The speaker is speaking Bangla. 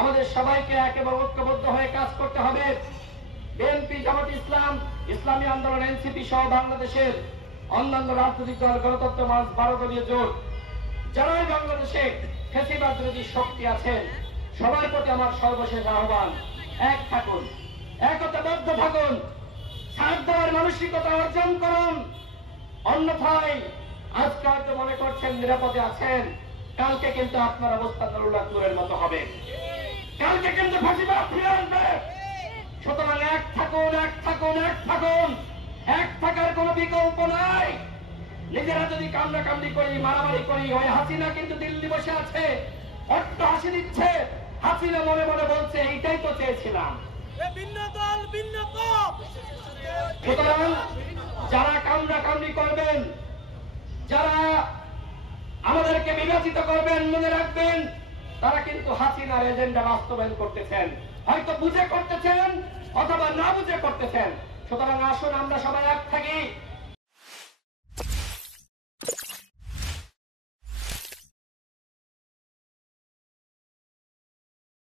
আমাদের সবাইকে একেবারে ঐক্যবদ্ধ হয়ে কাজ করতে হবে। বিএনপি, জামাত ইসলাম, ইসলামী আন্দোলন, এনসিপি সহ বাংলাদেশের অন্যান্য রাজনৈতিক দল, গণতন্ত্র মঞ্চ, 12 দলীয় জোট, যারাই বাংলাদেশে ফ্যাসিবাদ বিরোধী শক্তি আছেন, সবার প্রতি আমার সর্বশেষ আহ্বান, এক থাকুন, একতাবদ্ধ থাকুন, ছাড় দেওয়ার মানসিকতা অর্জন করুন। অন্যথায় আজকে হয়তো মনে করছেন নিরাপদে আছেন, কালকে কিন্তু আপনার অবস্থা নরুল্লাহপুরের মতো হবে, কালকে কিন্তু ফাঁসিবাদ ফিরে আসবে। সুতরাং এক থাকুন, এক থাকুন, এক থাকুন, এক থাকার কোন বিকল্প নাই। নিজেরা যদি কামড়াকামড়ি করি, মারামারি করি, ওই হাসিনা কিন্তু দিল্লি বসে আছে, অট্ট হাসি দিচ্ছে। হাসিনা মনে মনে বলছে এইটাই তো চেয়েছিলাম। সুতরাং যারা কামড়াকামড়ি করবেন, যারা আমাদেরকে বিভাজিত করবেন, মনে রাখবেন তারা কিন্তু হাসিনার এজেন্ডা বাস্তবায়ন করতেছেন, হয়তো বুঝে করতেছেন অথবা না বুঝে করতেছেন। সুতরাং আসুন আমরা সবাই এক থাকি।